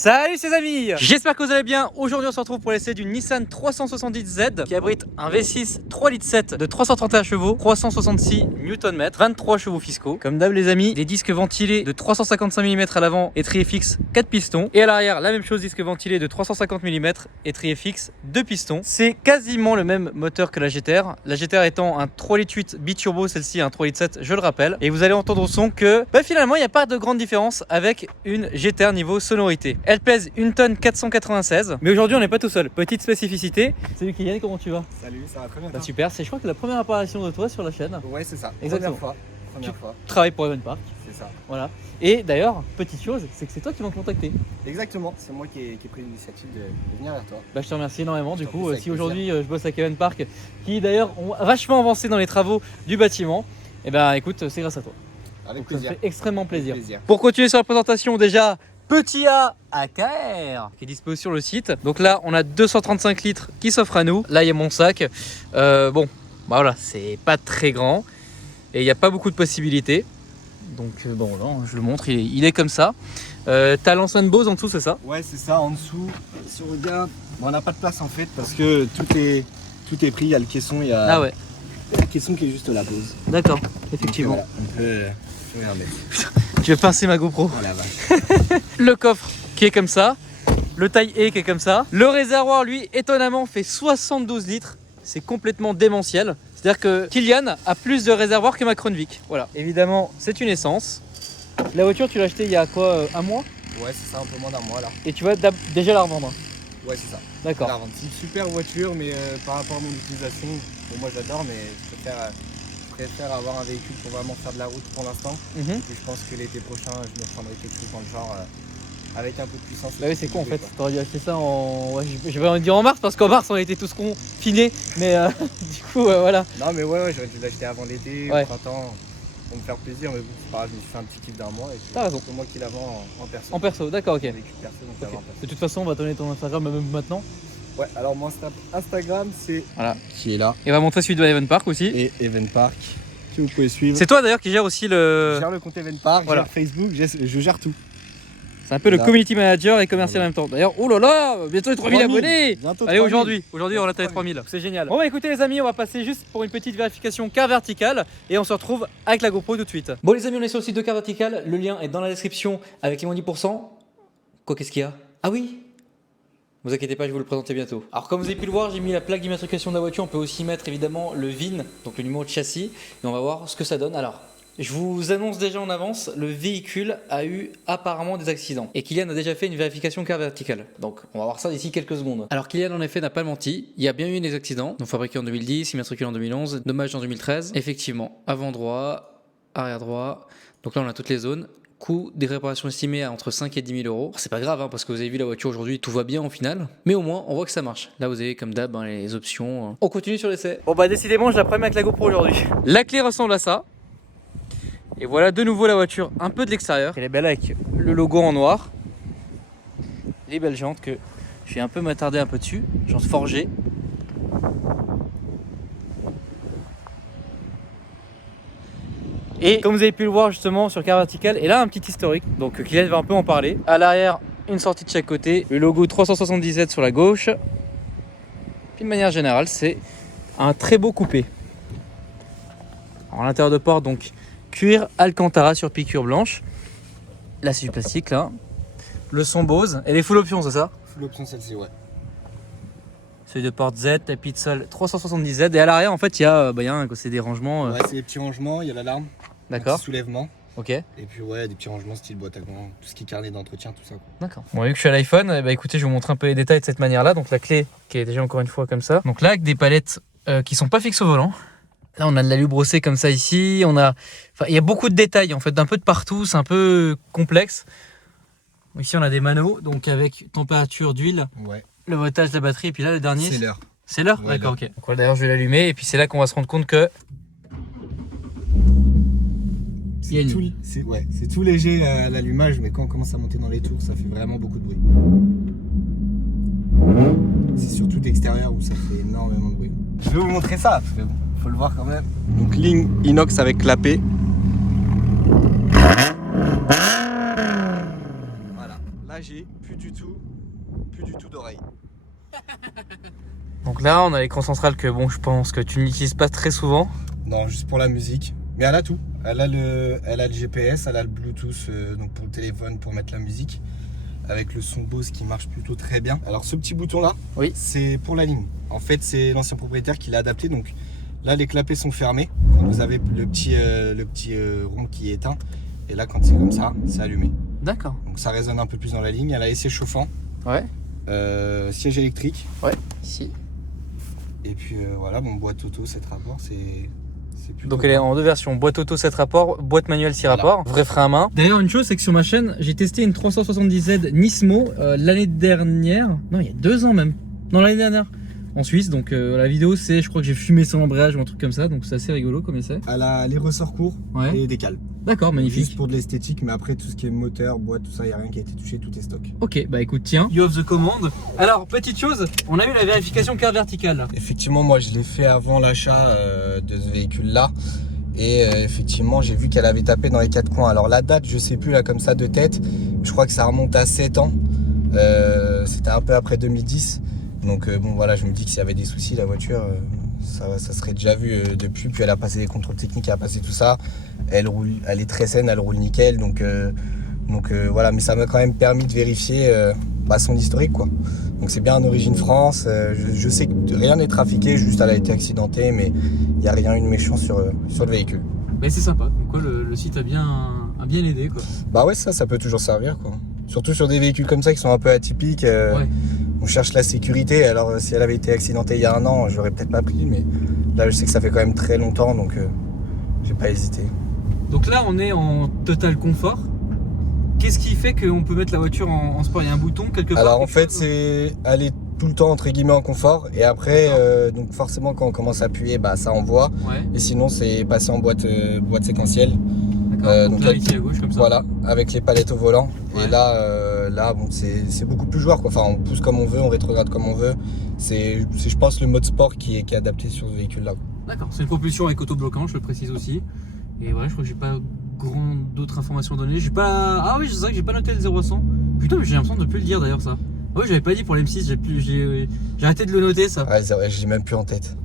Salut les amis, j'espère que vous allez bien. Aujourd'hui on se retrouve pour l'essai d'une Nissan 370Z qui abrite un V6 3,7 litres de 331 chevaux, 366 Nm, 23 chevaux fiscaux. Comme d'hab les amis, des disques ventilés de 355 mm à l'avant, étrier fixe 4 pistons. Et à l'arrière la même chose, disque ventilé de 350 mm, étrier fixe 2 pistons. C'est quasiment le même moteur que la GTR. La GTR étant un 3,8 litres biturbo, celle-ci un 3,7 litres je le rappelle. Et vous allez entendre au son que finalement il n'y a pas de grande différence avec une GTR niveau sonorité. Elle pèse 1 tonne 496. Mais aujourd'hui on n'est pas tout seul. Petite spécificité. Salut Kylian, comment tu vas? Salut, ça va très bien. Super, je crois que c'est la première apparition de toi sur la chaîne. Ouais, c'est ça. Exactement. Première fois. Tu travailles pour Evenpark. C'est ça. Voilà. Et d'ailleurs, petite chose, c'est que c'est toi qui m'as contacté. Exactement. C'est moi qui ai pris l'initiative de venir vers toi. Je te remercie énormément. Du coup, si plaisir. aujourd'hui je bosse avec Evenpark, qui d'ailleurs ont vachement avancé dans les travaux du bâtiment, et écoute, c'est grâce à toi. Avec Donc, ça me plaisir. fait extrêmement plaisir. Plaisir. Pour continuer sur la présentation, déjà, petit A AKR qui est dispo sur le site. Donc là, on a 235 litres qui s'offrent à nous. Là, il y a mon sac. Voilà, c'est pas très grand et il n'y a pas beaucoup de possibilités. Donc là, je le montre, il est comme ça. T'as l'enceinte Bose en dessous, c'est ça? Ouais, c'est ça. En dessous, si on regarde, on n'a pas de place en fait parce que tout est pris. Il y a le caisson, il y a Ah ouais, la caisson qui est juste là, Bose. d'accord, effectivement. Voilà, on peut regarder. Je vais pincer ma GoPro. Oh la vache. Le coffre qui est comme ça, le taille E qui est comme ça. Le réservoir, lui, étonnamment, fait 72 litres. C'est complètement démentiel. C'est-à-dire que Kylian a plus de réservoir que ma Cronevic. Voilà. Évidemment, c'est une essence. La voiture, tu l'as achetée il y a quoi, un mois? Ouais, c'est ça, un peu moins d'un mois là. Et tu vas déjà la revendre. Ouais, c'est ça. D'accord. C'est une super voiture, mais par rapport à mon utilisation, moi j'adore, mais je préfère avoir un véhicule pour vraiment faire de la route pour l'instant. Et puis je pense que l'été prochain, je me prendrai quelque chose dans le genre avec un peu de puissance. Bah oui, c'est con en fait. T'aurais dû acheter ça en. Ouais, j'ai pas envie de dire en mars parce qu'en mars on a été tous confinés. Mais du coup, voilà. Non, mais ouais, j'aurais dû l'acheter avant l'été, Ouais. au printemps, pour me faire plaisir. Mais bon, c'est pas grave, je me suis fait un petit kiff d'un mois. Et T'as raison. c'est moi qui la vends en perso. En perso, d'accord, ok. Véhicule perso, donc ça Ok. va en perso. De toute façon, on va donner ton Instagram même maintenant. Ouais, alors mon Instagram, c'est. Voilà. Qui est là. Et on va montrer celui de Evenpark aussi. Et Evenpark, que vous pouvez suivre. C'est toi d'ailleurs qui gère aussi Je le. gère le compte Evenpark, Voilà. je gère Facebook, je gère tout. C'est un peu le Là. community manager et commercial en même temps. D'ailleurs, oh là là, bientôt les 3000 abonnés. Bientôt Allez, 3000. aujourd'hui on atteint les 3000. C'est génial. Bon, écoutez les amis, on va passer juste pour une petite vérification car verticale et on se retrouve avec la GoPro tout de suite. Bon les amis, on est sur le site de car verticale. Le lien est dans la description avec les moins 10%. Quoi, qu'est-ce qu'il y a? Ah oui, vous inquiétez pas, je vais vous le présenter bientôt. Alors comme vous avez pu le voir, j'ai mis la plaque d'immatriculation de la voiture. On peut aussi mettre évidemment le VIN, donc le numéro de châssis, et on va voir ce que ça donne. Alors, je vous annonce déjà en avance, le véhicule a eu apparemment des accidents. Et Kylian a déjà fait une vérification car verticale. Donc on va voir ça d'ici quelques secondes. Alors Kylian en effet n'a pas menti, il y a bien eu des accidents. Donc fabriqués en 2010, immatriculé en 2011, dommage en 2013. Effectivement, avant droit, arrière droit. Donc là on a toutes les zones. Coût des réparations estimé à entre 5 et 10 000 euros. C'est pas grave parce que vous avez vu la voiture aujourd'hui, tout va bien au final. Mais au moins on voit que ça marche. Là vous avez comme d'hab les options. On continue sur l'essai. Bon décidément je la prends avec la GoPro aujourd'hui. La clé ressemble à ça. Et voilà de nouveau la voiture un peu de l'extérieur. Elle est belle avec le logo en noir. Les belles jantes que je vais un peu m'attarder un peu dessus. Jantes forgées. Et comme vous avez pu le voir justement sur car vertical, et là un petit historique. Donc Kylian va un peu en parler. À l'arrière, une sortie de chaque côté. Le logo 377 sur la gauche. Puis de manière générale, c'est un très beau coupé. Alors, à l'intérieur de porte, donc cuir Alcantara sur piqûre blanche. Là c'est du plastique là. Le son Bose. Elle est full option, c'est ça? Full option celle-ci, ouais. Celui de porte Z, tapis de sol 370Z. Et à l'arrière en fait il y a, c'est des rangements. Ouais, c'est des petits rangements, il y a l'alarme. D'accord. Un petit soulèvement. Ok. Et puis ouais, des petits rangements style boîte à gants, tout ce qui est carnet d'entretien, tout ça. Quoi. D'accord. Bon, vu que je suis à l'iPhone, écoutez, je vais vous montrer un peu les détails de cette manière-là. Donc la clé qui est déjà encore une fois comme ça. Donc là avec des palettes qui sont pas fixes au volant. Là on a de l'alu brossé comme ça ici. Il y a beaucoup de détails en fait, d'un peu de partout. C'est un peu complexe. Ici on a des manos, donc avec température d'huile, Ouais. le voltage de la batterie, et puis là le dernier. C'est l'heure. C'est l'heure. Ouais, d'accord, ok. Donc voilà, d'ailleurs je vais l'allumer et puis c'est là qu'on va se rendre compte que. C'est tout léger à l'allumage, mais quand on commence à monter dans les tours, ça fait vraiment beaucoup de bruit. C'est surtout d'extérieur où ça fait énormément de bruit. Je vais vous montrer ça, parce que bon, faut le voir quand même. Donc ligne inox avec clapet. Voilà, là j'ai plus du du tout d'oreille. Donc là, on a l'écran central que bon, je pense que tu n'utilises pas très souvent. Non, juste pour la musique. Mais elle a tout. Elle a le GPS, elle a le Bluetooth donc pour le téléphone pour mettre la musique. Avec le son Bose qui marche plutôt très bien. Alors ce petit bouton là, oui, c'est pour la ligne. En fait, c'est l'ancien propriétaire qui l'a adapté. Donc là, les clapets sont fermés. Quand vous avez le petit rond qui est éteint. Et là, quand c'est comme ça, c'est allumé. D'accord. Donc ça résonne un peu plus dans la ligne. Elle a essai chauffant. Ouais. Siège électrique. Ouais, ici. Et puis voilà, bon, boîte auto 7 rapports, c'est plutôt. Donc elle est en deux versions, boîte auto 7 rapports, boîte manuelle 6 rapports, vrai frein à main. D'ailleurs une chose c'est que sur ma chaîne, j'ai testé une 370Z Nismo l'année dernière, non il y a 2 ans même, non l'année dernière, en Suisse. Donc la vidéo c'est, je crois que j'ai fumé son embrayage ou un truc comme ça, donc c'est assez rigolo comme essai. Elle a les ressorts courts et des cales. D'accord, magnifique. Juste pour de l'esthétique, mais après tout ce qui est moteur, boîte, tout ça, il n'y a rien qui a été touché, tout est stock. Ok, bah écoute, tiens, you have the command. Alors, petite chose, on a eu la vérification carte verticale. Effectivement, moi je l'ai fait avant l'achat de ce véhicule-là. Et effectivement, j'ai vu qu'elle avait tapé dans les 4 coins. Alors la date, je sais plus là comme ça de tête, je crois que ça remonte à 7 ans. C'était un peu après 2010. Donc bon voilà, je me dis que s'il y avait des soucis, la voiture, ça serait déjà vu depuis. Puis elle a passé les contrôles techniques, elle a passé tout ça. Elle roule, elle est très saine, elle roule nickel. Donc voilà, mais ça m'a quand même permis de vérifier son historique quoi. Donc c'est bien en origine France. Je sais que rien n'est trafiqué, juste elle a été accidentée, mais il n'y a rien eu de méchant sur le véhicule. Mais c'est sympa, donc quoi, le site a bien aidé quoi. Bah ouais, ça peut toujours servir quoi. Surtout sur des véhicules comme ça qui sont un peu atypiques. Ouais. On cherche la sécurité. Alors si elle avait été accidentée il y a 1 an, j'aurais peut-être pas pris, mais là je sais que ça fait quand même très longtemps, donc j'ai pas hésité. Donc là on est en total confort. Qu'est-ce qui fait qu'on peut mettre la voiture en sport? Il y a un bouton quelque part? Alors en fait c'est aller tout le temps entre guillemets en confort, et après donc forcément quand on commence à appuyer, bah ça envoie. Ouais. Et sinon c'est passer en boîte séquentielle. Donc là ici à gauche comme ça. Voilà, avec les palettes au volant. Ouais. Et là bon, c'est beaucoup plus joueur quoi. Enfin on pousse comme on veut, on rétrograde comme on veut. C'est je pense le mode sport qui est adapté sur ce véhicule là. D'accord, c'est une propulsion avec autobloquant, je le précise aussi. Et voilà, je crois que j'ai pas d'autres informations à donner. J'ai pas. Ah oui, c'est vrai que j'ai pas noté le 0 à 100. Putain, mais j'ai l'impression de plus le dire d'ailleurs ça. Ah oui, j'avais pas dit pour l'M6, j'ai arrêté de le noter ça. Ouais, c'est vrai, je l'ai même plus en tête.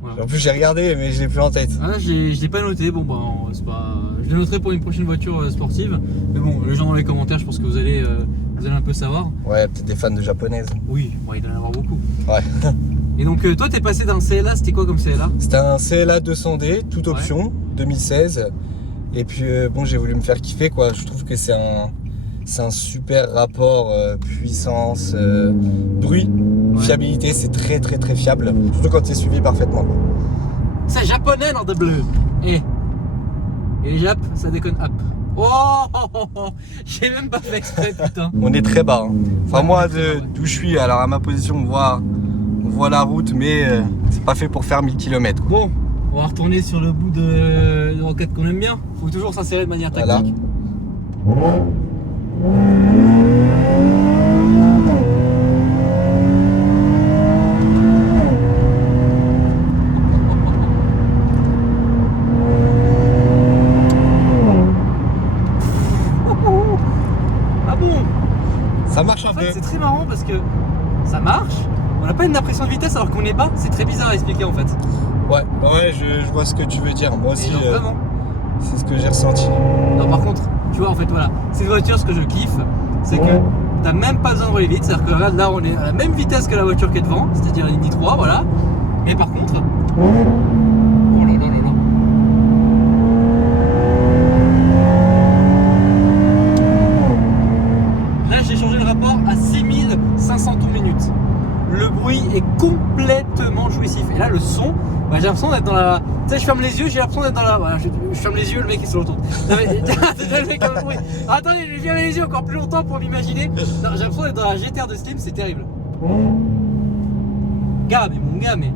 Voilà. En plus j'ai regardé mais je l'ai plus en tête. Ah, je l'ai pas noté, bon bah c'est pas. Je le noterai pour une prochaine voiture sportive. Mais bon, les gens dans les commentaires, je pense que vous allez un peu savoir. Ouais, peut-être des fans de japonaises. Oui, ouais, il doit y en avoir beaucoup. Ouais. Et donc toi t'es passé d'un CLA, c'était quoi comme CLA? C'était un CLA 200D, toute option, 2016. Et puis bon, j'ai voulu me faire kiffer quoi. Je trouve que c'est un super rapport puissance, bruit, fiabilité, c'est très très très fiable. Surtout quand c'est suivi parfaitement. C'est japonais dans de bleu. Et les Jap, ça déconne up. Oh, j'ai même pas fait exprès putain. On est très bas. Hein. Enfin moi d'où je suis, alors à ma position on voit la route, mais c'est pas fait pour faire 1000 km. Bon, on va retourner sur le bout de roquette qu'on aime bien. Faut toujours s'insérer de manière tactique. Voilà. Ah bon? Ça marche un peu. C'est très marrant parce que ça marche. On n'a pas une impression de vitesse alors qu'on n'est pas. C'est très bizarre à expliquer en fait. Ouais, je vois ce que tu veux dire. Moi aussi, vraiment. C'est ce que j'ai ressenti. Non, par contre, tu vois, en fait, voilà, cette voiture, ce que je kiffe, c'est que t'as même pas besoin de rouler vite. C'est-à-dire que là, on est à la même vitesse que la voiture qui est devant, c'est-à-dire une i3, voilà. Mais par contre, oh là là là là. Là, j'ai changé le rapport à 6500 tours minutes. Le bruit est complètement jouissif. Et là, le son, bah, j'ai l'impression d'être dans la. Tu sais, je ferme les yeux, j'ai l'impression d'être dans la. Voilà, je ferme les yeux, le mec est sur le tour. Le mec a le bruit. Attendez, je ferme les yeux encore plus longtemps pour m'imaginer. J'ai l'impression d'être dans la GTR de Slim, c'est terrible. Gars, mais mon gars, mais.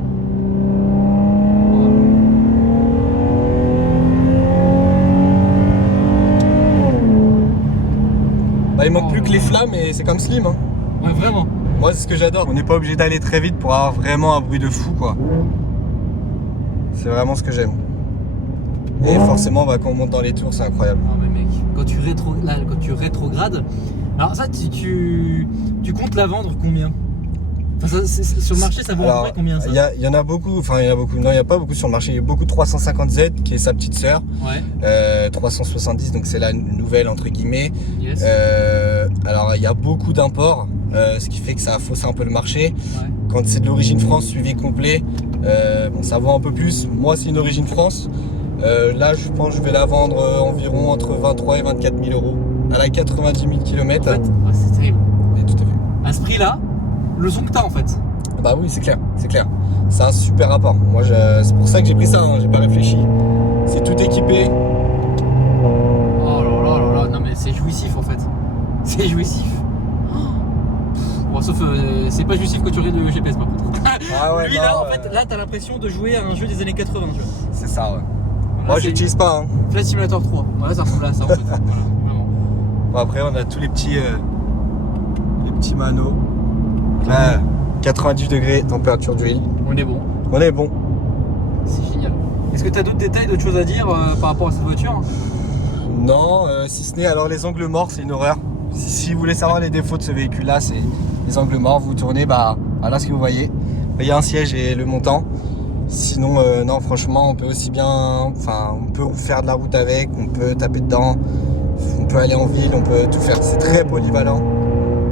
Bah, il manque plus que les flammes et c'est comme Slim. Hein. Ouais, vraiment. Moi c'est ce que j'adore, on n'est pas obligé d'aller très vite pour avoir vraiment un bruit de fou quoi. C'est vraiment ce que j'aime. Et forcément quand on monte dans les tours c'est incroyable. Non mais mec, quand tu rétrogrades, Alors ça, tu comptes la vendre combien? Enfin, sur le marché, ça vaut à peu près combien ça? Il y en a beaucoup, enfin il y en a beaucoup, non il n'y a pas beaucoup sur le marché, il y a beaucoup 350Z qui est sa petite sœur, 370 donc c'est la nouvelle entre guillemets. Yes. Alors il y a beaucoup d'imports, ce qui fait que ça a faussé un peu le marché. Ouais. Quand c'est de l'origine France suivi complet, bon, ça vaut un peu plus. Moi c'est une origine France, là je pense que je vais la vendre environ entre 23 et 24 000 euros. Elle a 90 000 km. En fait, c'est terrible. Et tout à fait. À ce prix-là, le son que t'as en fait. Bah oui, c'est clair, c'est clair. C'est un super rapport. Moi, c'est pour ça que j'ai pris ça, hein, j'ai pas réfléchi. C'est tout équipé. Oh là là là là, non mais c'est jouissif en fait. C'est jouissif. Bon, sauf, c'est pas jouissif quand tu regardes le GPS par contre. Ah ouais, lui là, en fait, là t'as l'impression de jouer à un jeu des années 80, tu vois. C'est ça, ouais. Moi, j'utilise pas. Hein. Flight Simulator 3. Voilà, ça ressemble à ça en fait. Voilà, vraiment. Bon, après, on a tous les petits manos. Là, 90 degrés, température d'huile. On est bon. On est bon. C'est génial. Est-ce que tu as d'autres détails, d'autres choses à dire par rapport à cette voiture? Non, si ce n'est alors les angles morts, c'est une horreur. Si vous voulez savoir les défauts de ce véhicule-là, c'est les angles morts. Vous tournez, bah voilà ce que vous voyez. Il y a un siège et le montant. Sinon, non, franchement, on peut aussi bien, enfin, on peut faire de la route avec, on peut taper dedans, on peut aller en ville, on peut tout faire. C'est très polyvalent.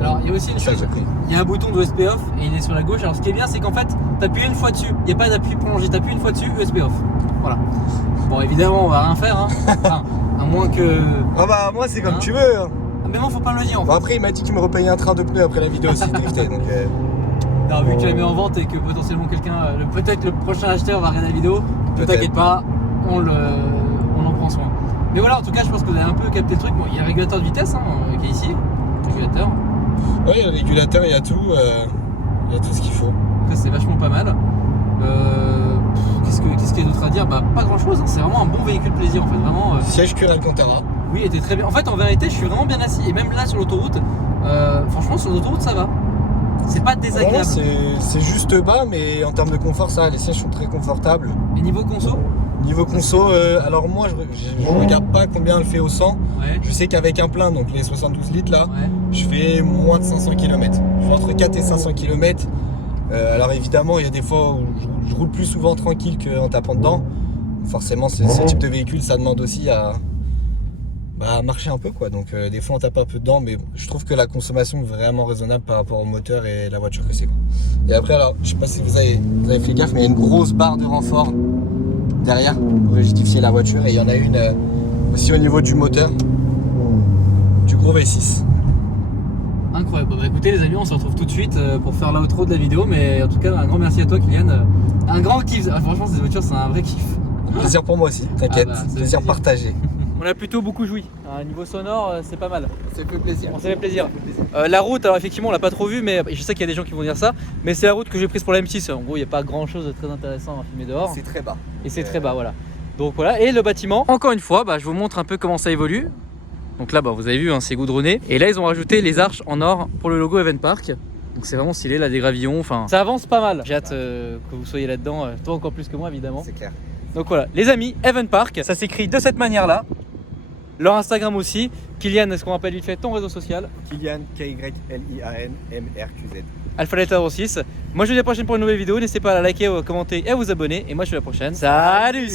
Alors, il y a aussi une chose, il y a un bouton de USB off et il est sur la gauche. Alors, ce qui est bien, c'est qu'en fait, tu appuies une fois dessus. Il n'y a pas d'appui prolongé, tu appuies une fois dessus, USB off. Voilà. Bon, évidemment, on va rien faire, hein. Enfin, à moins que. Ah bah, moi, c'est comme tu veux. Hein. Mais moi, faut pas me le dire. En fait. Bon, après, il m'a dit qu'il me repayait un train de pneus après la vidéo aussi drifté. Donc, non, vu que tu la mets en vente et que potentiellement quelqu'un, peut-être le prochain acheteur va regarder la vidéo, ne t'inquiète pas, on en prend soin. Mais voilà, en tout cas, je pense que vous avez un peu capté le truc. Bon, il y a un régulateur de vitesse qui est ici. Régulateur. Oui, il y a le régulateur, il y a tout. Il y a tout ce qu'il faut. Ça, c'est vachement pas mal. Qu'est-ce qu'il y a d'autre à dire? Bah, pas grand chose, hein. C'est vraiment un bon véhicule plaisir en fait. Vraiment, siège cuir Alcantara. Oui, il était très bien. En fait, en vérité, je suis vraiment bien assis. Et même là sur l'autoroute, franchement, sur l'autoroute, ça va. C'est pas désagréable. C'est juste bas, mais en termes de confort, ça, les sièges sont très confortables. Et niveau conso? Niveau conso, alors moi, je regarde pas combien elle fait au 100. Ouais. Je sais qu'avec un plein, donc les 72 litres là, je fais moins de 500 km. Je fais entre 4 et 500 km. Alors évidemment, il y a des fois où je roule plus souvent tranquille qu'en tapant dedans. Forcément, ce type de véhicule, ça demande aussi à marcher un peu quoi. Donc des fois on tape un peu dedans, mais bon, je trouve que la consommation est vraiment raisonnable par rapport au moteur et la voiture que c'est quoi. Et après, alors je sais pas si vous avez fait gaffe, mais il y a une grosse barre de renfort derrière pour justifier la voiture, et il y en a une aussi au niveau du moteur du gros V6. Incroyable. Bon, bah écoutez les amis, on se retrouve tout de suite pour faire l'outro de la vidéo, mais en tout cas un grand merci à toi Kylian. Un grand kiff. Franchement, cette voiture c'est un vrai kiff. Plaisir pour moi aussi, t'inquiète, plaisir partagé. On a plutôt beaucoup joui. Niveau sonore, c'est pas mal. Ça fait plaisir. On s'est fait plaisir. La route, alors effectivement, on l'a pas trop vue, mais je sais qu'il y a des gens qui vont dire ça. Mais c'est la route que j'ai prise pour la M6. En gros, il n'y a pas grand chose de très intéressant à filmer dehors. C'est très bas. Et c'est très bas, voilà. Donc voilà. Et le bâtiment, encore une fois, je vous montre un peu comment ça évolue. Donc là, vous avez vu, c'est goudronné. Et là, ils ont rajouté les arches en or pour le logo Even Park. Donc c'est vraiment stylé, là, des gravillons. Enfin, ça avance pas mal. J'ai hâte que vous soyez là-dedans. Toi encore plus que moi, évidemment. C'est clair. Donc voilà, les amis, Even Park, ça s'écrit de cette manière-là. Leur Instagram aussi. Kylian, est-ce qu'on rappelle vite fait ton réseau social? Kylian, KYLIAN-MRQZ. Alpha Letter 6. Moi je vous dis à la prochaine pour une nouvelle vidéo. N'hésitez pas à la liker, à commenter et à vous abonner. Et moi je vous dis à la prochaine. Salut!